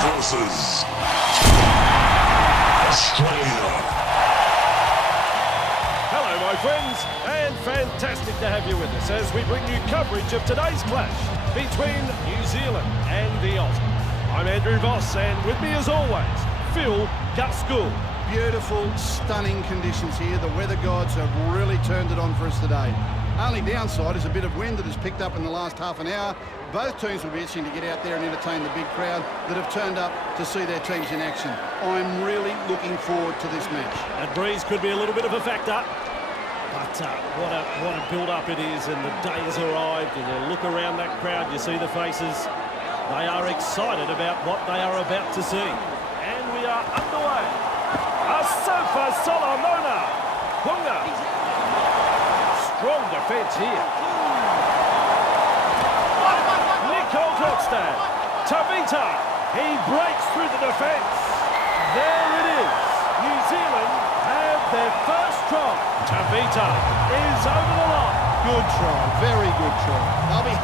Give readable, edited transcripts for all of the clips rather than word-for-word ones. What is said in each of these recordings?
versus Australia. Hello, my friends, and fantastic to have you with us as we bring you coverage of today's clash between New Zealand and the Aussies. I'm Andrew Voss, and with me as always, Phil Gaskell. Beautiful, stunning conditions here. The weather gods have really turned it on for us today. Only downside is a bit of wind that has picked up in the last half an hour. Both teams will be itching to get out there and entertain the big crowd that have turned up to see their teams in action. I'm really looking forward to this match. That breeze could be a little bit of a factor, but what a build-up it is, and the day has arrived, and you look around that crowd, you see the faces. They are excited about what they are about to see. And we are underway. Asafa Solomona. Hunga. Strong defence here. Nicole Klokstad. Tavita. He breaks through the defence. There it is. New Zealand have their first try. Tavita is over the line. Good try. Very good try. They'll be...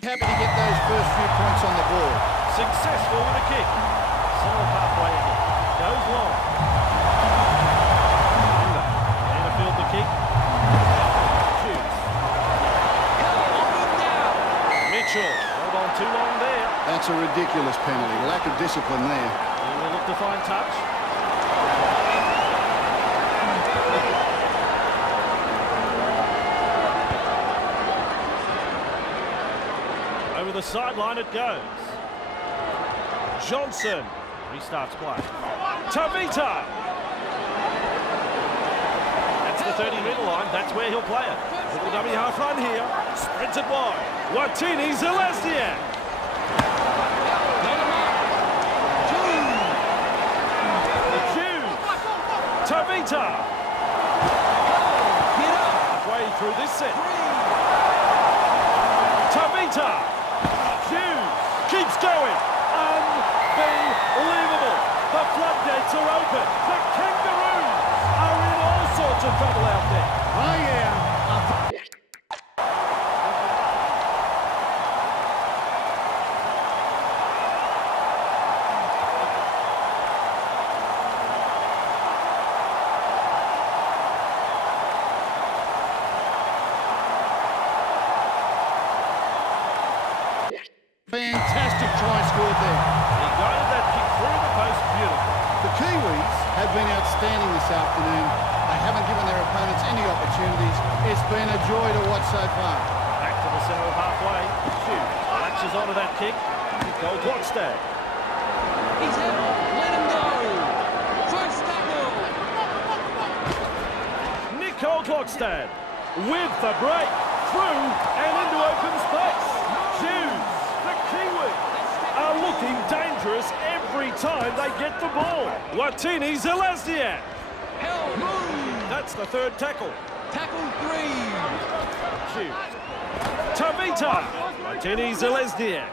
happy to get those first few points on the board. Successful with a kick. Solid halfway again. Goes long. And field the kick. Shoots. Mitchell. Hold on too long there. That's a ridiculous penalty. Lack of discipline there. And we'll look to find touch. Over the sideline it goes. Johnson restarts play. Tavita. That's the 30-metre line. That's where he'll play it. Little dummy half run here. Spreads it wide. Watini Zelezniak. Tavita. Halfway through this set. Tavita. Keeps going. Unbelievable. The floodgates are open. The Kangaroos are in all sorts of trouble out there. Oh, yeah. Fantastic try scored there. He guided that kick through the post beautiful. The Kiwis have been outstanding this afternoon. They haven't given their opponents any opportunities. It's been a joy to watch so far. Back to the centre of halfway. Shoot. Latches onto that kick. Nicole Klokstad. He's out. Let him go. First tackle. Nicole Klokstad with the break. Through and into open space. Hughes. The Kiwis are looking dangerous every time they get the ball. Watini Zelezniak. That's the third tackle. Tackle 3. Hughes. Tavita. Watini Zelezniak.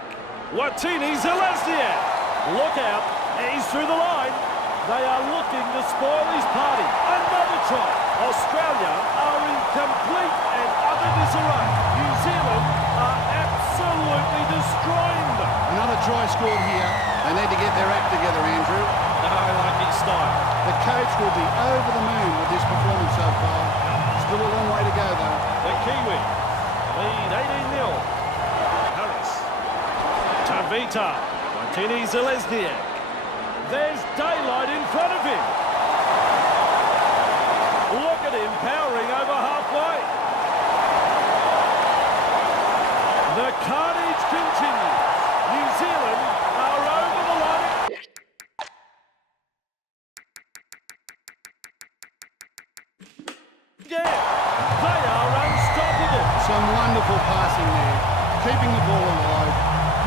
Watini Zelezniak. Look out. He's through the line. They are looking to spoil his party. Another try. Australia are in complete and utter disarray. New Zealand are absolutely destroying them. Another try scored here. They need to get their act together, Andrew. I like his style. The coach will be over the moon with this performance so far. Still a long way to go, though. The Kiwis lead 18-0. Harris. Tavita. Watini Zelezniak. There's daylight in front of him. Look at him powering over halfway. The carnage continues. New Zealand are over the line. Yeah, they are unstoppable. Some wonderful passing there. Keeping the ball alive.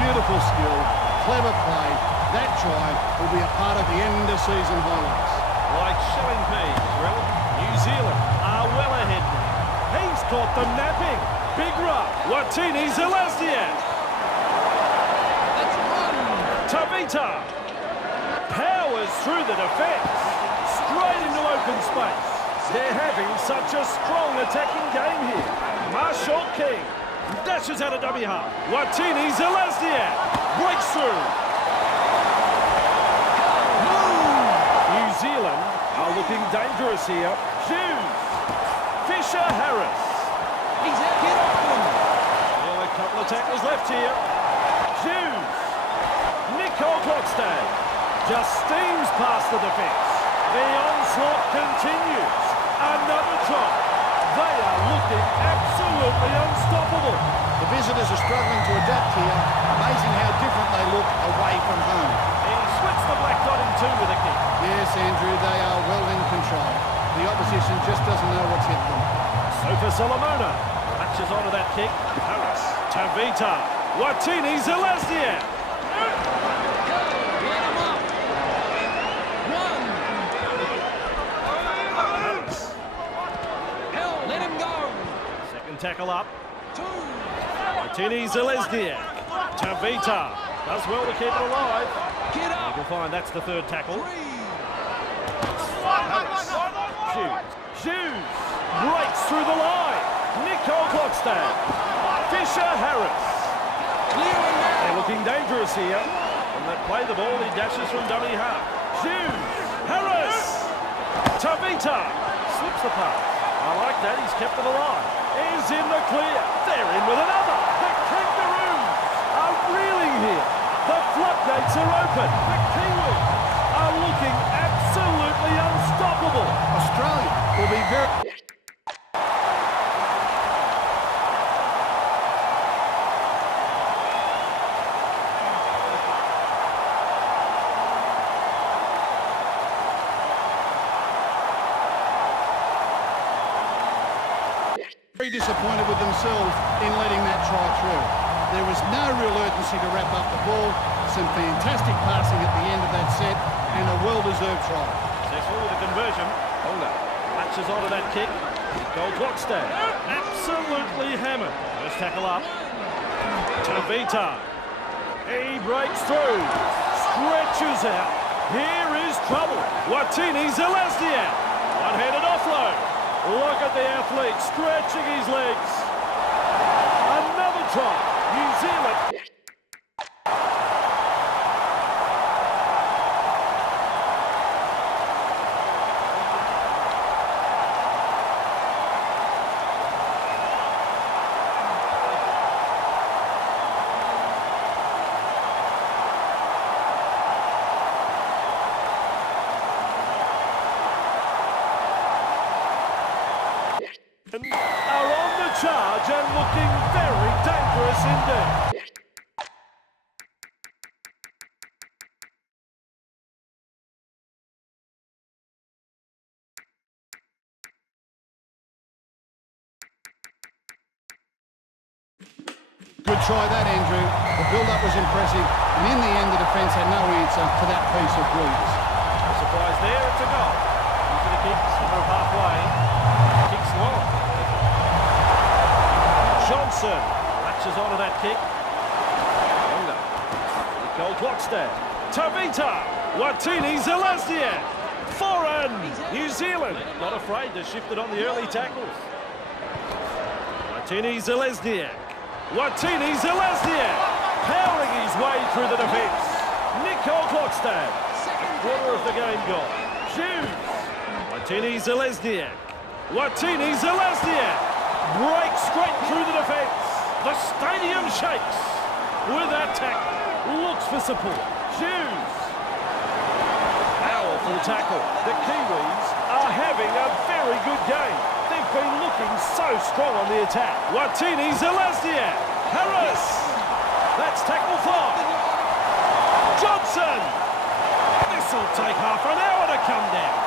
Beautiful skill. Clever play. That try will be a part of the end-of-season highlights. Like shelling peas, really. New Zealand are well ahead now. He's caught them napping. Big run. Watini Zelazniak. That's one. Tavita powers through the defence. Straight into open space. They're having such a strong attacking game here. Marshall King dashes out of dummy half. Watini Zelazniak breaks through. New Zealand are looking dangerous here. Hughes. Fisher Harris. He's out here off them. Well, a couple of tackles left here. Hughes. Nicole Klokstad just steams past the defence. The onslaught continues. Another try. They are looking absolutely unstoppable. The visitors are struggling to adapt here. Amazing how different they look away from home. He splits the black dot in two with a kick. Yes, Andrew, they are well in control. The opposition just doesn't know what's hit them. Sofa Solomona latches onto that kick. Harris. Tavita. Watini Zelazniak. Let him up. One. Harris. Hell, let him go. Second tackle up. Two. Watini Zelazniak. Tavita does well to keep it alive. Get up. You'll find that's the third tackle. Three. Hughes breaks through the line. Nicole Klokstad. Fisher Harris. Clear and now. They're looking dangerous here. When they play the ball, he dashes from dummy half. Hughes. Harris. Tavita slips the pass. I like that. He's kept it alive. Is in the clear. They're in with another. The Kangaroos are reeling here. The floodgates are open. The Kiwis are looking absolutely unstoppable. Australia will be very... very disappointed with themselves in letting that try through. There was no real urgency to wrap up the ball. Some fantastic passing at the end of that set and a well-deserved try. Successful with the conversion. Holder latches onto that kick. Goal Klokstad. Absolutely hammered. First tackle up. Tavita. He breaks through. Stretches out. Here is trouble. Watini Zelazniak. One-handed offload. Look at the athlete stretching his legs. Another try. New Zealand. Are on the charge and looking very dangerous indeed. Good try that, Andrew. The build-up was impressive, and in the end, the defence had no answer to that piece of brilliance. No surprise there, it's a goal. Into the kick, center of halfway. Kicks long. Johnson latches onto that kick. Longer. Nicole Klokstad. Tavita. Watini Zelazniak. Foreign. New Zealand not afraid to shift it on the early tackles. Watini Zelazniak. Watini Zelazniak powering his way through the defence. Nicole Klokstad. A quarter of the game gone. Hughes. Watini Zelazniak. Watini Zelazniak breaks straight through the defence. The stadium shakes with that tackle. Looks for support. Hughes. Powerful tackle. The Kiwis are having a very good game. They've been looking so strong on the attack. Watini Zelazniak. Harris. That's tackle 5. Johnson. This will take half an hour to come down.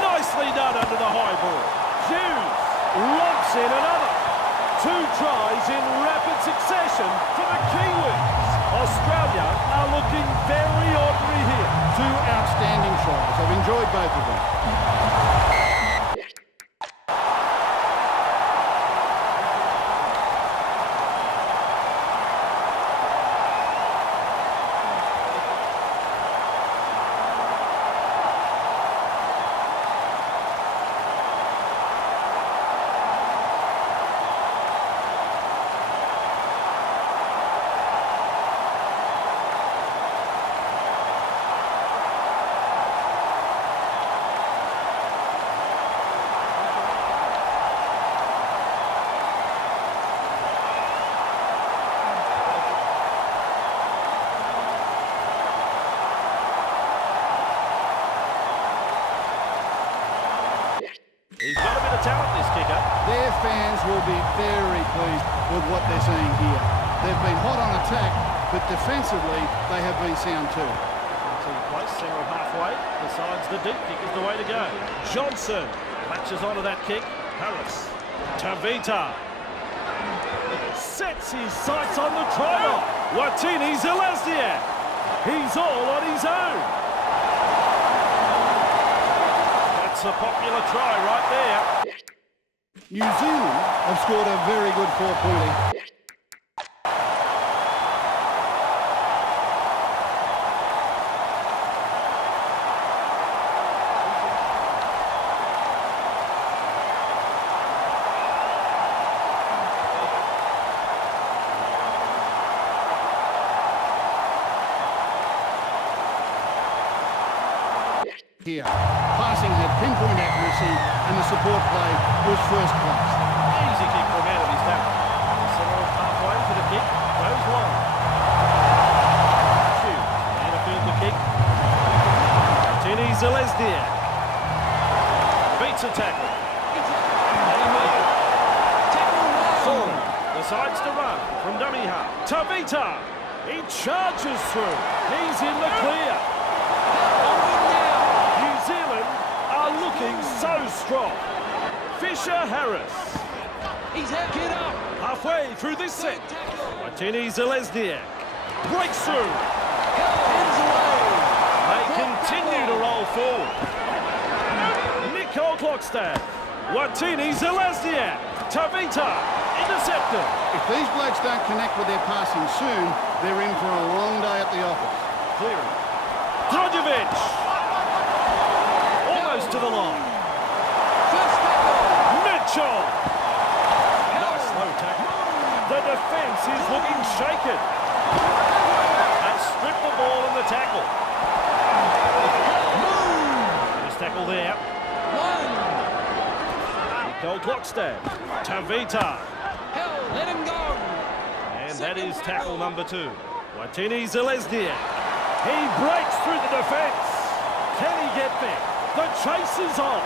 Nicely done under the high ball. Hughes lumps in another. 2 tries in rapid succession for the Kiwis. Australia are looking very ordinary here. Two outstanding tries. I've enjoyed both of them. He's got a bit of talent, this kicker. Their fans will be very pleased with what they're seeing here. They've been hot on attack, but defensively they have been sound too. Until he plays center of halfway, decides the deep kick is the way to go. Johnson latches onto that kick. Harris. Tavita sets his sights on the try. Watini Zelezniak. He's all on his own. That's a popular try right there. New Zealand have scored a very good 4-pointer. Here, passing had pinpoint accuracy and the support play was first class. Easy kick from out of his back. Centre of halfway for the kick. Goes long. Shoot. And a field the kick. Tini Zelezniak. Beats a tackle. Ford decides to run from dummy half. Tavita. He charges through. He's in the clear. New Zealand are looking so strong. Fisher Harris. He's out, get up. Halfway through this set. Martini Zelezniak breaks through. Hands away. They continue to roll forward. Nicole Klokstad. Watini Zelezniak. Tavita intercepted. If these blokes don't connect with their passing soon, they're in for a long day at the office. Clearing. Drogovic. Almost to the line. First tackle. Mitchell. Nice slow tackle. The defence is looking shaken. They strip the ball in the tackle. Nice tackle there. Nicole Klokstad. Tavita. Hell, let him go. And that is tackle number 2. Watini Zelezniak. He breaks through the defence. Can he get there? The chase is on.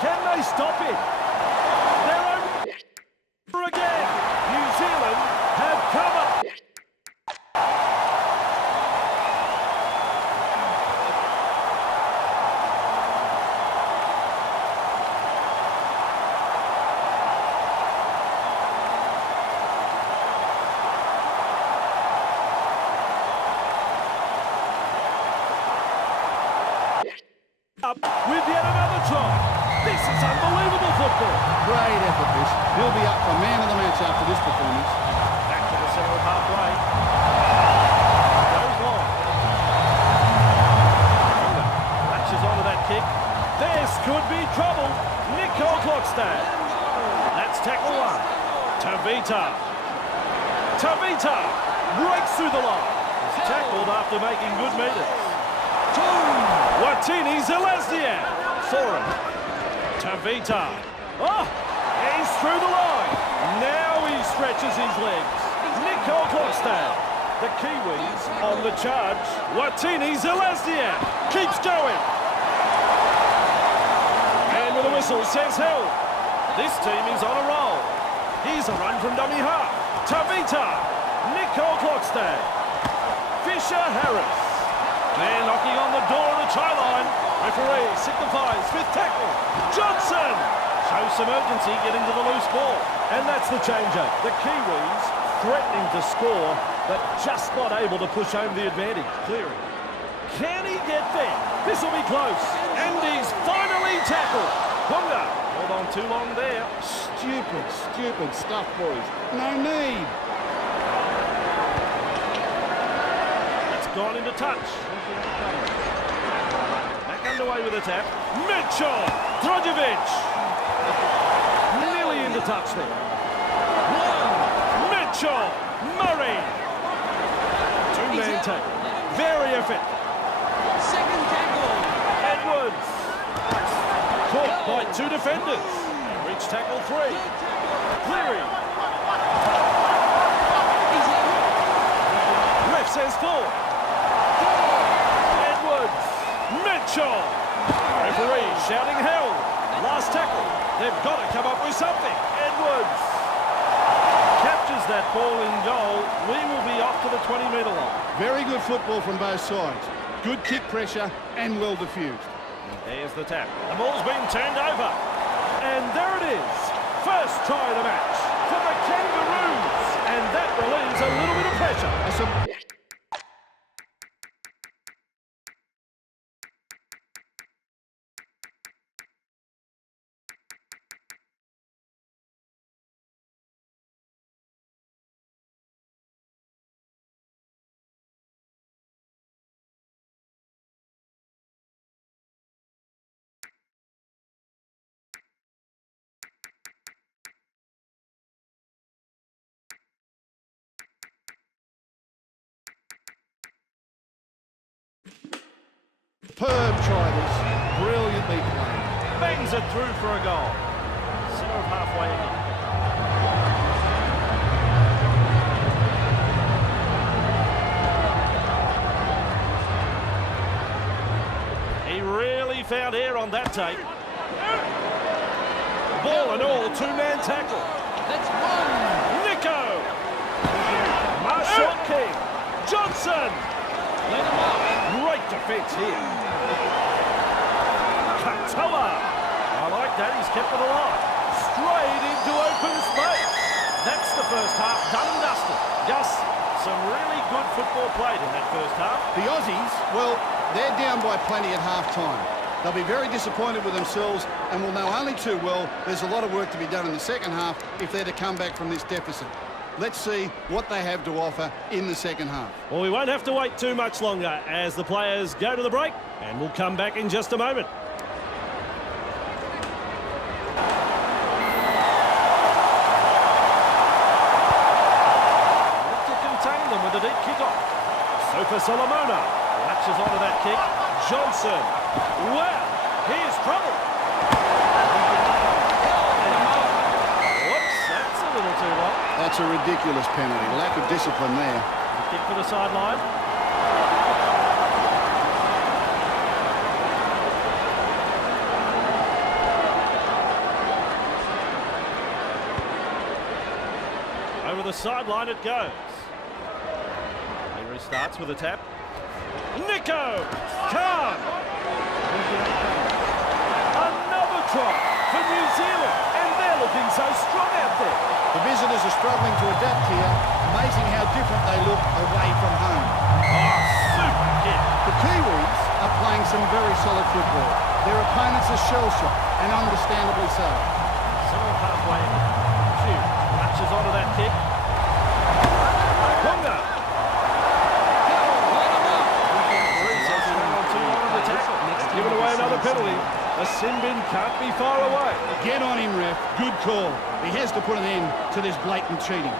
Can they stop it? They're over again. New Zealand have covered. Up with yet another try. This is unbelievable football. Great effort this. He'll be up for man of the match after this performance. Back to the centre of halfway. Goes long. Latches onto that kick. This could be trouble. Nicole Klokstad. That's tackle 1. Tavita. Tavita breaks through the line. He's tackled after making good metres. Watini Zelezniak. Foreign. Tavita. Oh, he's through the line. Now he stretches his legs. Nicole Klokstad. The Kiwis on the charge. Watini Zelezniak keeps going. And with a whistle says held. This team is on a roll. Here's a run from dummy half. Tavita. Nicole Klokstad. Fisher Harris. Man knocking on the door of the try line. Referee signifies 5th tackle. Johnson shows some urgency getting to the loose ball. And that's the changer. The Kiwis threatening to score but just not able to push home the advantage. Clearing. Can he get there? This will be close. And he's finally tackled. Wonga, hold on too long there. Stupid stuff, boys. No need. It's gone into touch. Back underway with a tap. Mitchell! Drogovic! Nearly into touch there. Mitchell! Murray! Two-man tackle. Very effective. Second tackle. Edwards! Caught by two defenders. Reach tackle 3. Clearing. Ref says 4. Edwards! Mitchell! Referee shouting hell. Last tackle. They've got to come up with something. Edwards captures that ball in goal. We will be off to the 20-metre line. Very good football from both sides. Good kick pressure and well diffused. There's the tap. The ball's been turned over. And there it is. First try of the match for the Kangaroos. And that relieves a little bit of pressure. Superb try this. Brilliantly played. Bangs it through for a goal. Centre of halfway in. He really found air on that take. Ball and all, two-man tackle. That's one. Nico! Marshall King. Johnson! Let him up. Great defence here. Katoa! I like that, he's kept it alive. Straight into open space. That's the first half, done and dusted. Gus, some really good football played in that first half. The Aussies, well, they're down by plenty at half-time. They'll be very disappointed with themselves and will know only too well there's a lot of work to be done in the second half if they're to come back from this deficit. Let's see what they have to offer in the second half. Well, we won't have to wait too much longer as the players go to the break, and we'll come back in just a moment. To contain them with a deep kick-off. Sofa Solomona latches onto that kick. Johnson. Wow, here's trouble. Whoops, that's a little too long. That's a ridiculous penalty. Lack of discipline there. Kick for the sideline. Over the sideline it goes. He restarts with a tap. Nico! Khan! Another try for New Zealand. And they're looking so strong out there. The visitors are struggling to adapt here. Amazing how different they look away from home. Oh, super kick. The Kiwis are playing some very solid football. Their opponents are shell-shocked, and understandably so. Centre halfway. Hugh latches onto that kick. Wonga! Giving away another penalty. The sin bin can't be far away. Get on him, ref. Good call. He has to put an end to this blatant cheating.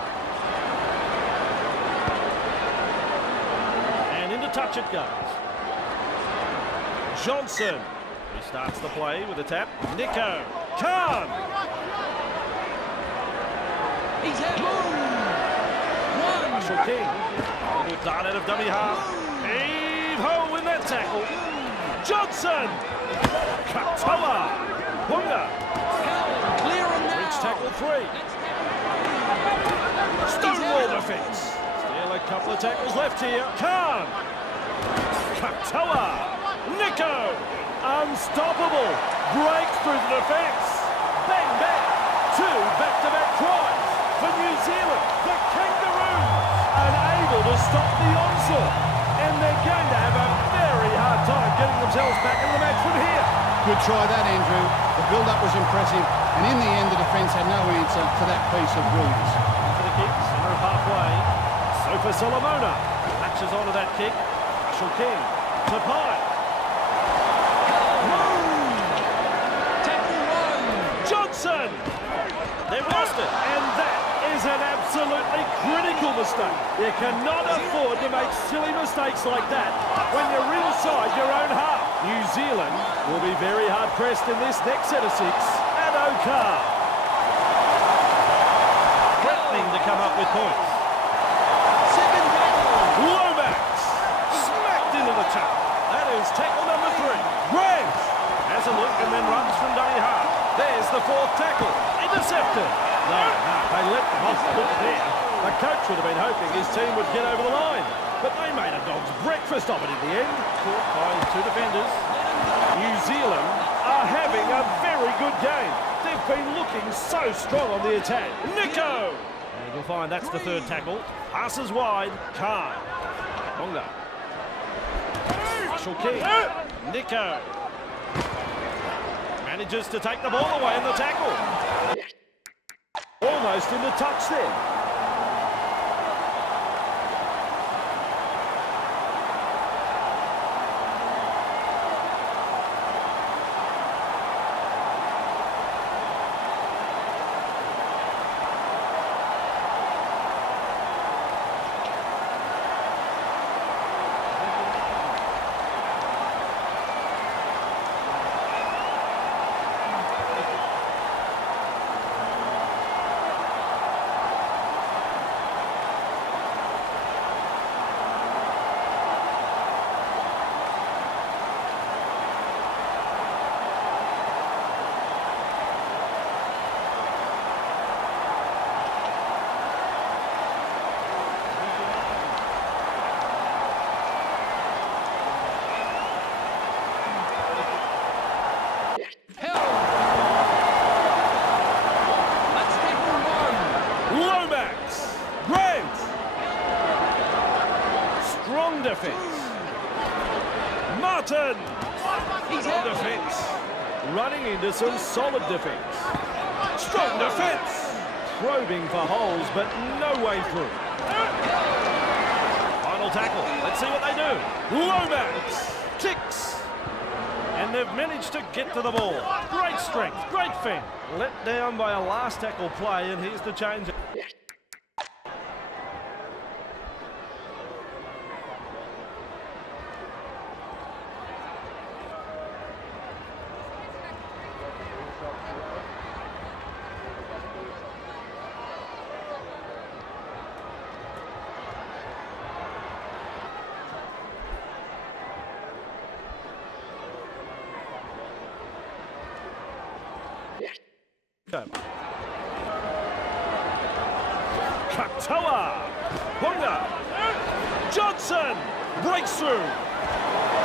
And into touch it goes. Johnson restarts the play with a tap. Nico. Khan. He's hit. One. Marshall King. A little dart out of dummy half. Heave-ho in that tackle. Johnson. Katoa. Wonga. Clear him now. Reach tackle 3. Stonewall defence. Still a couple of tackles left here. Khan. Katoa. Nico. Unstoppable. Breaks through the defence. Bang, bang. 2 back-to-back tries for New Zealand. The Kangaroos unable unable to stop the onslaught. And they're going to have a very hard time getting themselves back in the match from here. Good try that, Andrew. The build-up was impressive, and in the end, the defence had no answer to that piece of brilliance. For the kick, centre of halfway. Sofa Solomona latches onto that kick. Marshall King to Pye. Tackle one. Johnson! They've lost it, and that is an absolutely critical mistake. You cannot afford to make silly mistakes like that when you're inside your own half. New Zealand will be very hard-pressed in this next set of 6 at Okar. Threatening to come up with points. Second tackle. Lomax smacked into the tackle. That is tackle number 3. Grant has a look and then runs from dummy half. There's the 4th tackle. Intercepted. No, they let them off the hook there. The coach would have been hoping his team would get over the line, but they made a dog's breakfast of it in the end. Caught by 2 defenders. New Zealand are having a very good game. They've been looking so strong on the attack. Nico! And you'll find that's the 3rd tackle. Passes wide. Khan. Bonga. Marshall King. Nico. Manages to take the ball away in the tackle. Almost in the touch there. Defence. Martin! Strong defence. Running into some solid defence. Strong defence! Probing for holes, but no way through. Final tackle. Let's see what they do. Lomax kicks. And they've managed to get to the ball. Great strength, great fend. Let down by a last tackle play, and here's the change. Katoa! Bunga! Johnson! Breaks through!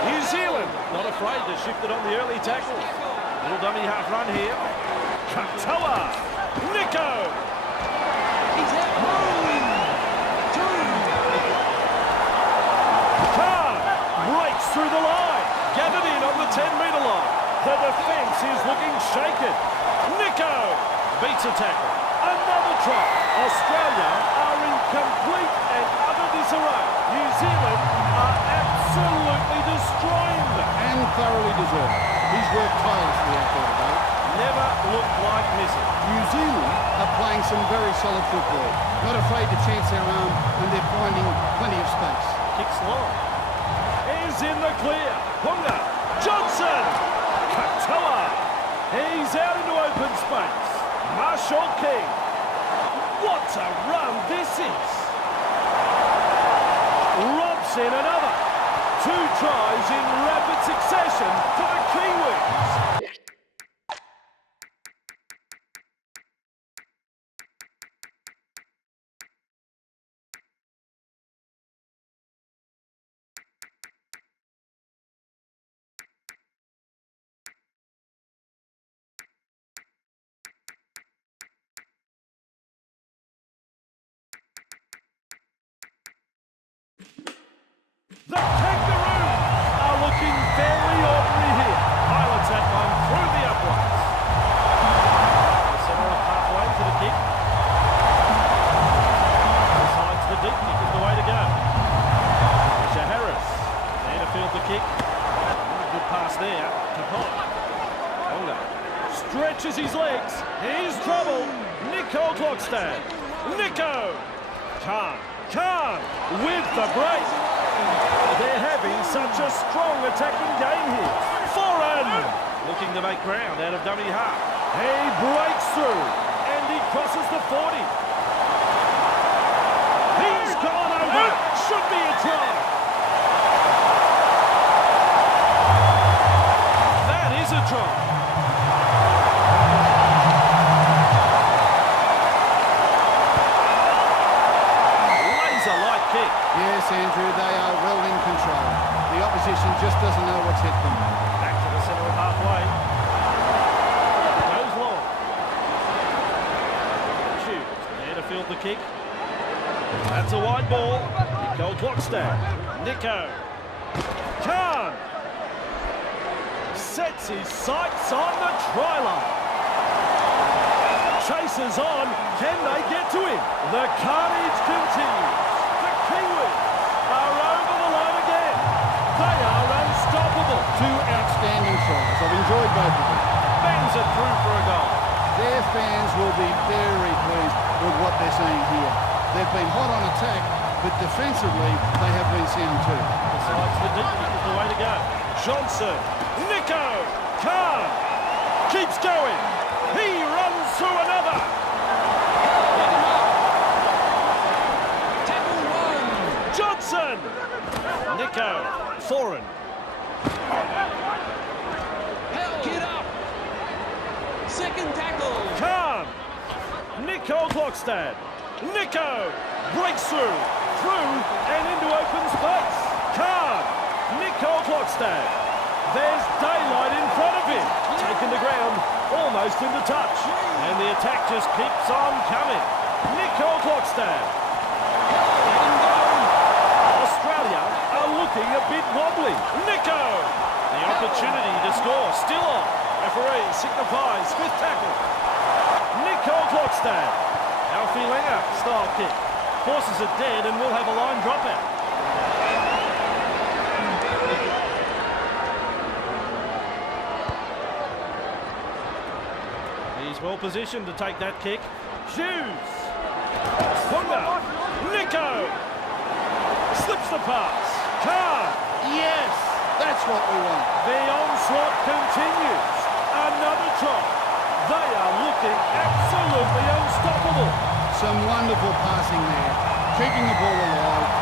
New Zealand not afraid to shift it on the early tackle. Little dummy half run here. Katoa! Nico! He's out. Khan breaks through the line. Gathered in on the 10-metre line. The defence is looking shaken. Nico beats a tackle. Another try. Australia are in complete and utter disarray. New Zealand are absolutely destroying them. And thoroughly deserved. He's worked tirelessly out there today. Never looked like missing. New Zealand are playing some very solid football. Not afraid to chance their arm, and they're finding plenty of space. Kicks long. Is in the clear. Hunga. Johnson. Katoa. He's out into open space. Marshall King. What a run this is. Robs in another. 2 tries in rapid succession for the Kiwis. Stretches his legs. Here's trouble. Nico Klokstad. Nico. Khan with the break. They're having such a strong attacking game here. Foreign. Looking to make ground out of dummy half. He breaks through and he crosses the 40. He's gone over. Should be a try. That is a try. Laser-like kick. Yes, Andrew, they are well in control. The opposition just doesn't know what's hit them. Back to the centre of halfway. Goes long. Shoots. There to field the kick. That's a wide ball. Nico Klokstad. Nico. Khan. Sets his sights on the try line. Chases on. Can they get to him? The carnage continues. The Kiwis are over the line again. They are unstoppable. Two outstanding tries. I've enjoyed both of them. Bangs it through for a goal. Their fans will be very pleased with what they're seeing here. They've been hot on attack, but defensively, they have been sound too. Besides the deep kick is the way to go. Johnson. Nico. Khan. Keeps going. He runs through another. Tackle one. Johnson. Nico. Foreign. Get up. Second tackle. Khan. Nico Klokstad. Nico breaks through and into open space. Khan. Nico Klokstad. There's daylight in front of him. Taken to ground, almost into touch. And the attack just keeps on coming. Nico Klokstad. Australia are looking a bit wobbly. Nico. The opportunity to score still on. Referee signifies fifth tackle. Nico Klokstad. Alfie Langer style kick. Forces it dead and will have a line dropout. He's well positioned to take that kick. Hughes. Hunga. Nico. Slips the pass. Khan. Yes, that's what we want. The onslaught continues. Another try. They are looking absolutely unstoppable. Some wonderful passing there, keeping the ball alive.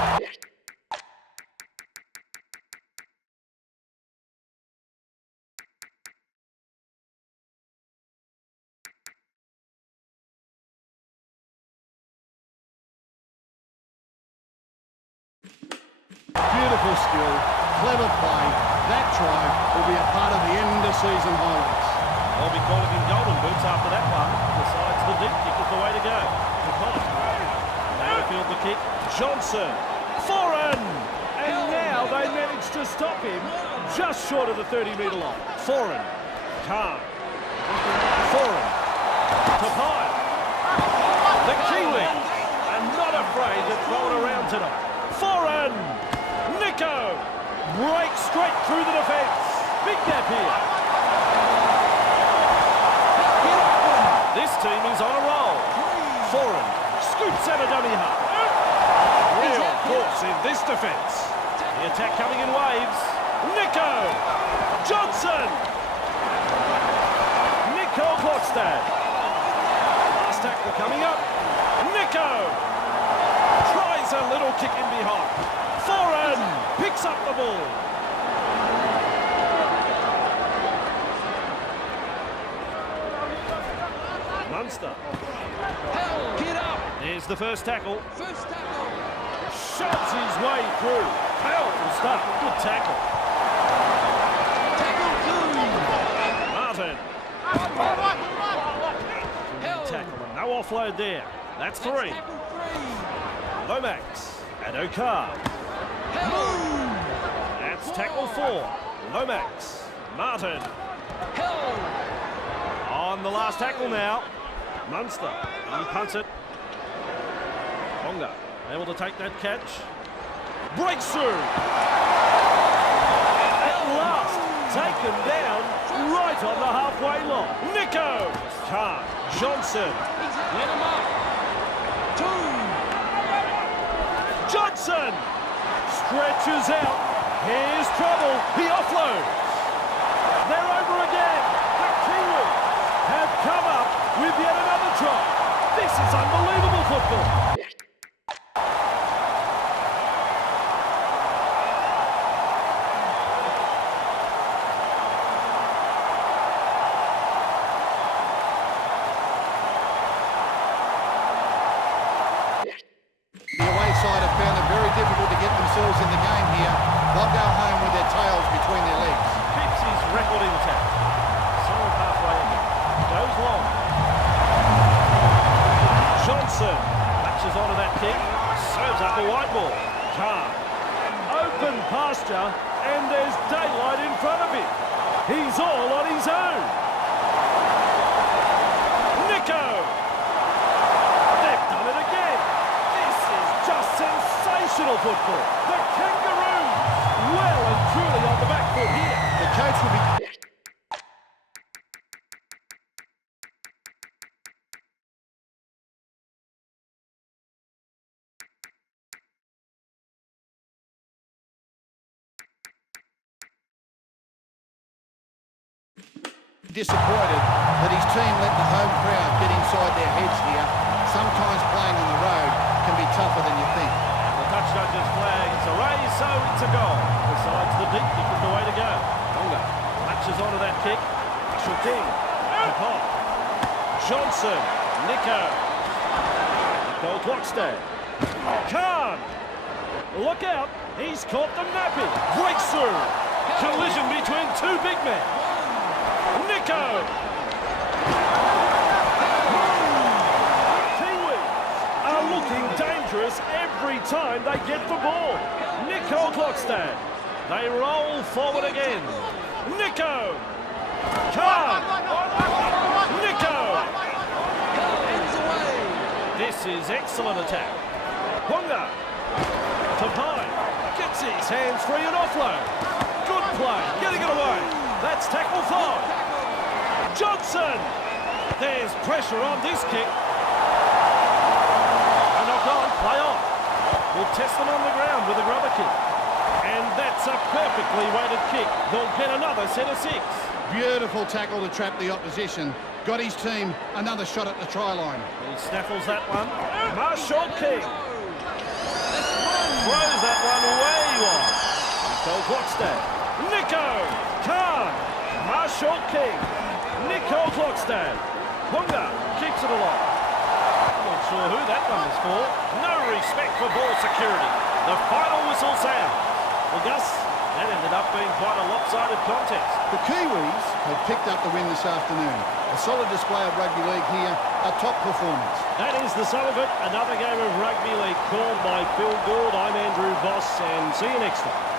Beautiful skill, clever play. That try will be a part of the end of season highlights. They'll be calling in golden boots after that one. Besides the deep kick is the way to go. Now field the kick. Johnson. Foreign. And now they manage to stop him just short of the 30-metre line. Foreign. Khan. Foreign. To Pine. The Kiwis are not afraid to throw it around tonight. Foreign. Nico. Breaks straight through the defence. Big gap here. This team is on a roll. Foreign scoops out a dummy half. Real force in this defence. The attack coming in waves. Nico. Johnson. Nico Klokstad. Last tackle coming up. Nico. Tries a little kick in behind. Foreign picks up the ball. Munster. Get up. There's the first tackle. First tackle. Shoves his way through. Powerful stuff. Good tackle. Tackle two. Martin. Tackle and no offload there. That's three. Tackle three. Lomax and Okar. Held. That's tackle four. Lomax. Martin. Held. On the last tackle now. Munster. He punts it. Bonga able to take that catch. Breaks through. At last, taken down right on the halfway line. Nico. Carr. Johnson. Let him up. 2. Johnson. Stretches out. Here's trouble. He offloads. They're over again. The Kiwis have come up with yet another try. This is unbelievable football. The away side have found it very difficult to get themselves in the game here. They'll go home with their tails between their legs. Keeps his record intact. Solid halfway in. Goes long. Johnson latches onto that kick. Serves up a white ball. Carr. Open pasture, and there's daylight in front of him. He's all on his own. Nico. They've done it again. This is just sensational football. The Kangaroos well and truly on the back foot here. The coach will be... disappointed that his team let the home crowd get inside their heads here. Sometimes playing on the road can be tougher than you think. The touch judge's flag. It's a raise, so it's a goal. Besides the deep kick is the way to go. Tonga latches onto that kick. Marshall King. Pop. Johnson. Nico. Nicole Clockstad. Khan. Look out. He's caught the nappy. Breaks through. Collision between two big men. Nico! Kiwis are looking dangerous every time they get the ball. Nico Clockstad. They roll forward again. Nico! Carr! Nico! Hands away. This is excellent attack. Hunga. Tapai gets his hands free and offload. Good play. Getting it away. That's tackle 5. Johnson! There's pressure on this kick. A knock on, play on. We'll test them on the ground with a grubber kick. And that's a perfectly weighted kick. They'll get another set of 6. Beautiful tackle to trap the opposition. Got his team another shot at the try line. He snaffles that one. Marshall King throws that one way wide. Nicole Clockstad. Nico! Khan! Marshall King. Nico Clockstad. Hunga keeps it alive. Not sure who that one was for. No respect for ball security. The final whistle sounds. Well, Gus, that ended up being quite a lopsided contest. The Kiwis have picked up the win this afternoon. A solid display of rugby league here, a top performance. That is the sum of it. Another game of rugby league called by Phil Gould. I'm Andrew Voss, and see you next time.